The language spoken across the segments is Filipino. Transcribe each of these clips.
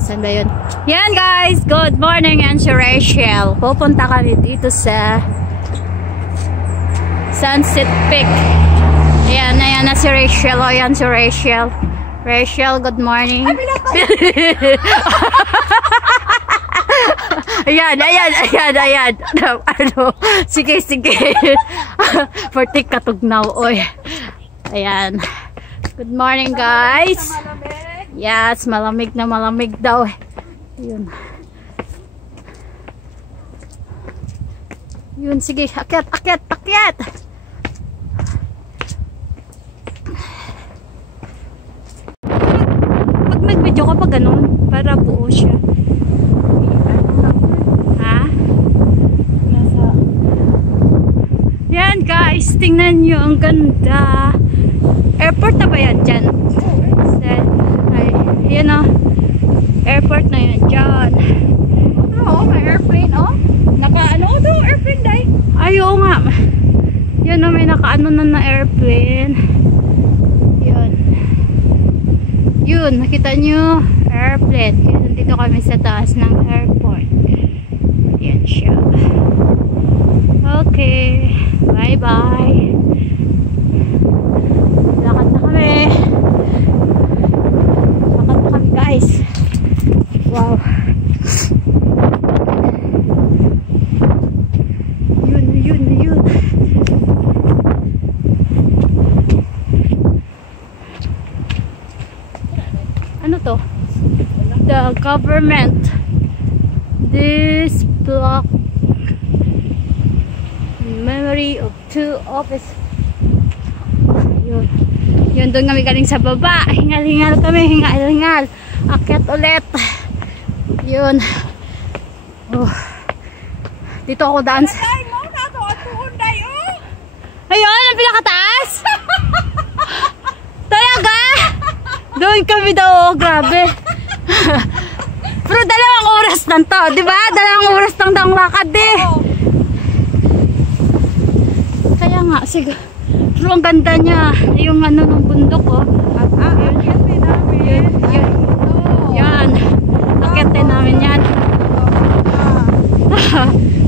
Saan ba yun? Yan guys, good morning and si Rachel. Pupunta kami dito sa Sunset Peak. Ayan na si Rachel. O yan si Rachel. Rachel, good morning. Ayan. Ano? Sige. Pertik katugnaw. Oy. Ayan. Good morning guys. Yes, malamig na malamig daw. Yun. Yun, sige. Akyat. Pag nag-video ka pa ganun, para buo siya. Ha? Yan guys, tingnan nyo. Ang ganda. Airport na ba yan dyan? Yan o. Airport na yan dyan. Oo, may airplane o. Naka-ano o airplane day? Ay, oo nga. Yan o, may naka-ano na airplane. Yun, nakita nyo airplane. Kaya nandito kami sa taas ng airport. Yan siya. Okay. Bye-bye. Lakad na kami. Guys, wow. Yun. Ano to? The government. This block memory of two office. Yun, doon kami galing sa baba. Hingal kami. Akyat ulit. Yun. Oh. Dito ako daan. Ayun, ang pinakataas. Talaga? Doon kami daw. Oh, grabe. Pero 2 oras lang to. Diba? 2 oras lang daw ang lakad eh. Kaya nga, sige. Pero ang ganda niya. Yung ano ng bundok oh. Yan. Akitin namin yan.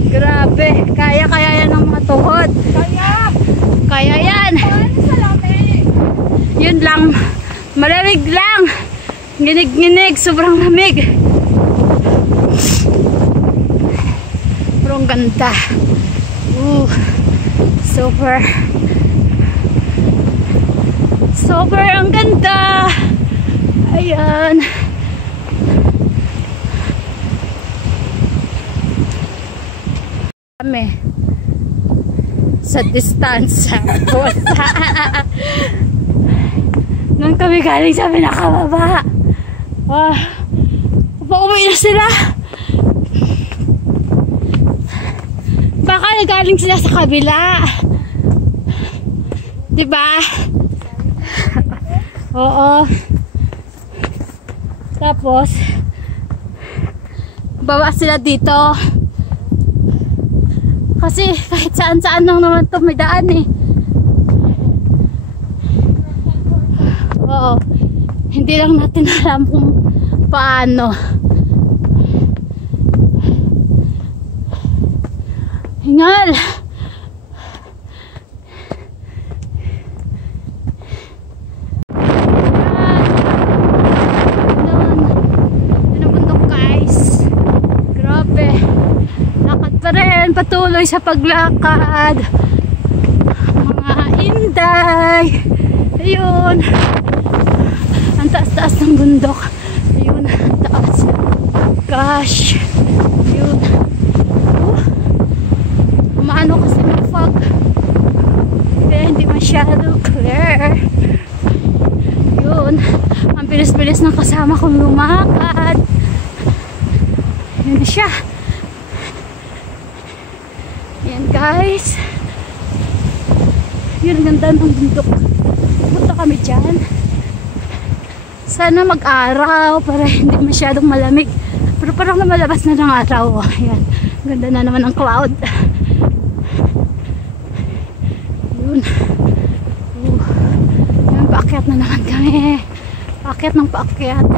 Grabe. Kaya yan ng mga tuhod. Kaya yan. Yun lang. Malamig lang. Ginig. Sobrang lamig. Pero ang ganda. Super ang ganda. Ayan. Kami sa distance. Nung kami galing sa pinakababa. Pauwi na sila. Baka nagaling sila sa kabila. Diba? Oo. Tapos bawa sila dito. Kasi kahit saan lang naman ito may daan eh. Oo. Hindi lang natin alam kung paano. Hingal! Patuloy sa paglakad. Mga inday. Ayun. Ang taas-taas ng bundok. Ayun, ang taas. Gosh. Ayun. Umaano kasi ng fog. Kaya hindi masyado clear. Ayun. Ang bilis-bilis ng kasama kong lumakad. Ayun na siya. Yan guys. Yun, ganda ng bundok. Punta kami dyan. Sana mag-araw para hindi masyadong malamig. Pero parang lumalabas na ng araw. Yan. Ganda na naman ang cloud. Yun. Yan, paakyat na naman kami. Paakyat ng paakyat.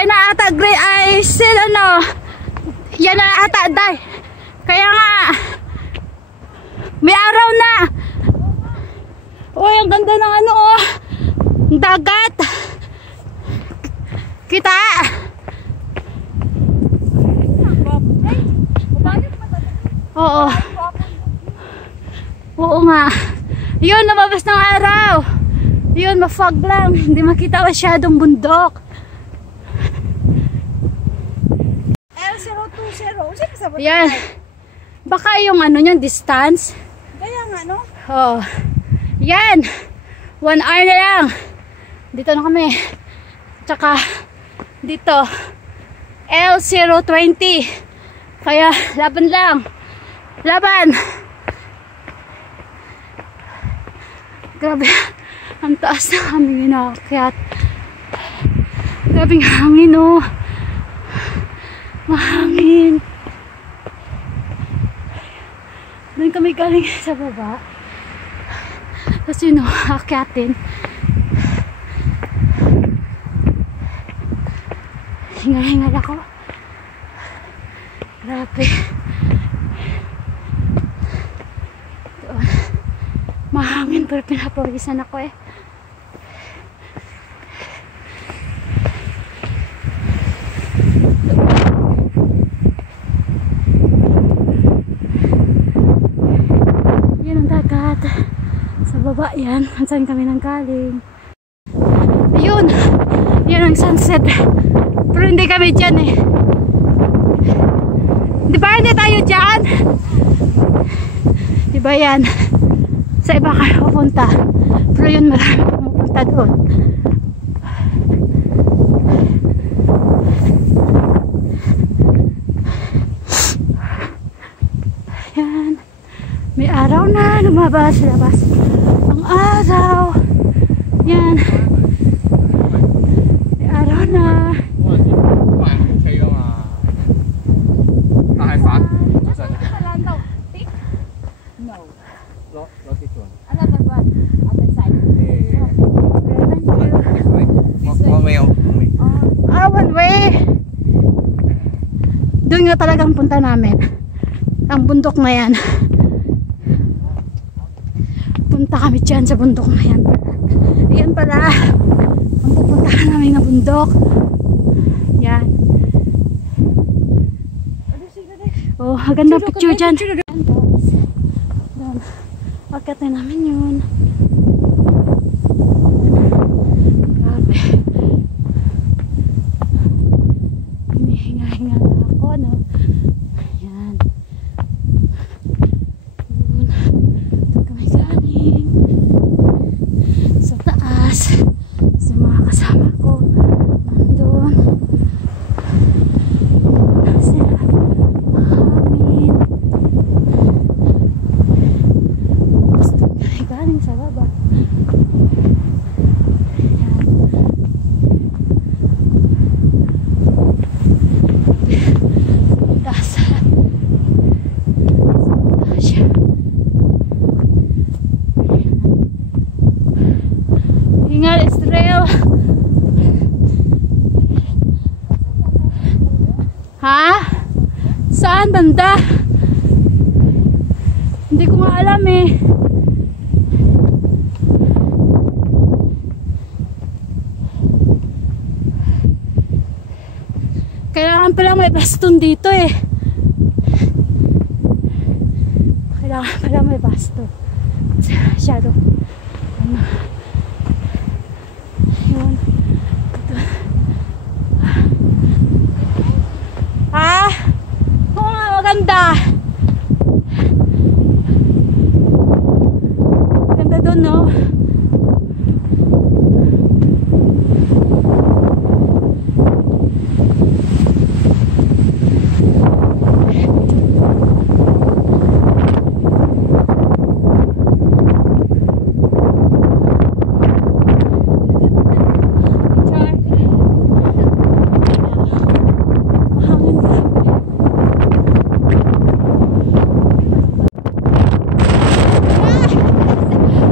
yan na ata ay sila no. Yan na ata day. Kaya nga may araw na. Uy, ang ganda ng ano oh. Dagat. Kita. Oo. Oo nga. Yun, lumabas ng araw. Yun, ma-fog lang. Hindi makita masyadong bundok. L020. Yan. Baka yung ano nyan, distance. Kaya nga, no? Oo. Yan. 1 hour na lang. Dito na kami. Tsaka, dito. L020. Kaya, laban lang. Laban! Grabe. Ang taas na kami inakyat. Grabing hangin, oh. Mahangin. Doon kami galing sa baba. Tapos yun, akyatin. Hingal-hingal ako. Grabe. Doon. Mahangin pero pinapawisan ako eh. Yan ang dagat. Sa baba yan. Saan kami nang galing. Ayun. Yan ang sunset. Pero hindi kami dyan eh. Diba hindi tayo dyan? Diba yan? Sa iba kayo pupunta. Pero yun marami pumupunta doon. Yan. May araw na lumabas. Labas. Ang araw. Yan. May araw na. One way. Doon nga talagang punta namin. Ang bundok na yan. Punta kami dyan sa bundok na yan. Ayan pala. Ang pupuntahan namin na bundok. Yan. Oh, maganda picture dyan. Doon. Akit na namin yun. Grabe. Hinihinga-hinga na ako, no? Ayan. Yun. Doon kami galing. Sa taas. Sa mga kasama ko. Nandun. Sila. Hangin. Tapos doon kami galing sa baba. Hingal Israel. Ha? Saan banda? Hindi ko nga alam eh. Kailangan pala may baston dito eh. Kailangan pala may baston. Shadow. Ano? Yun. Ito. Ha? Oo nga, maganda. Maganda doon, no?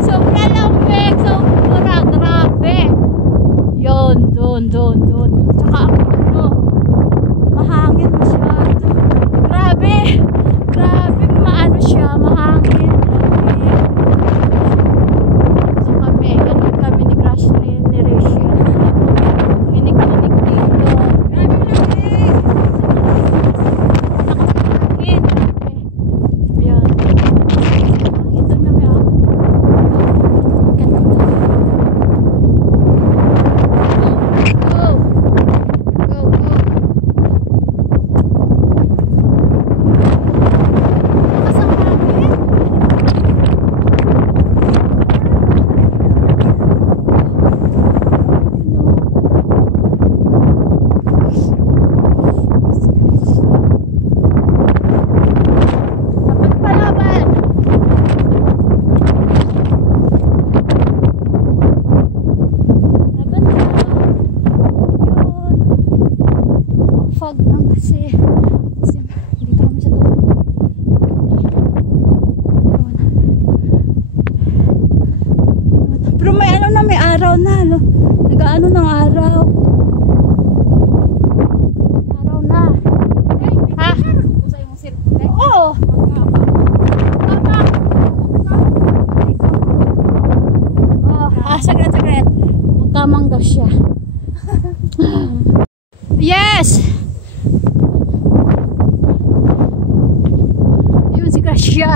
Sobrang lamig. na. Nag-ano ng araw. Araw na. Ha? Oo. Tama. Oh, saglit. Magkamang daw siya. Yes! Yun si Gracia.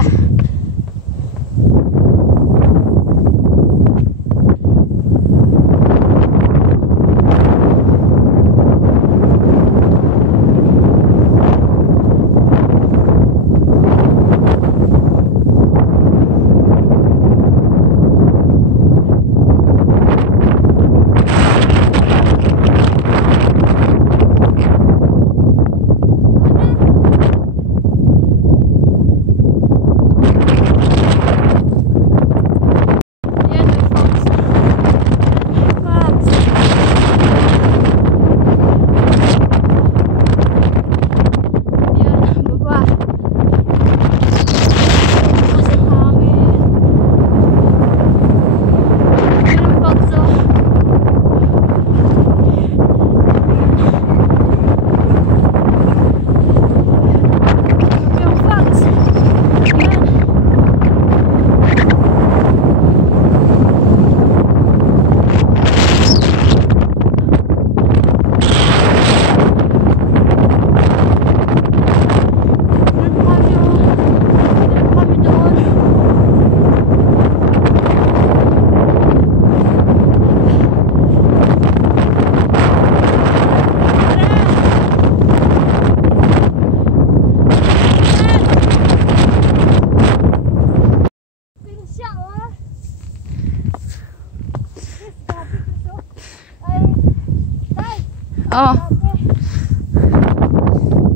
Oh.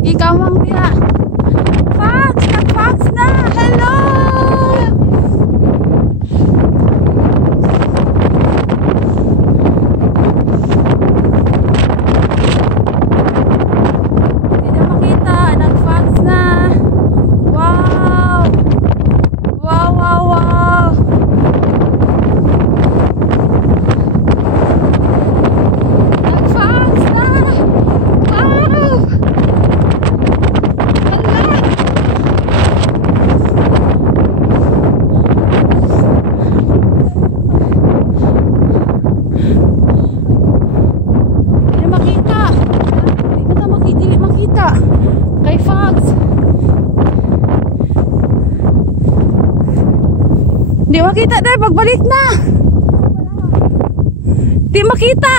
Ikaw mang dia. Fox, nag-fox na. Hello. Hindi na makita, nag-fox na. Wow. Wow. Kay Fox. Di makita dahil pagbalik na. Di makita.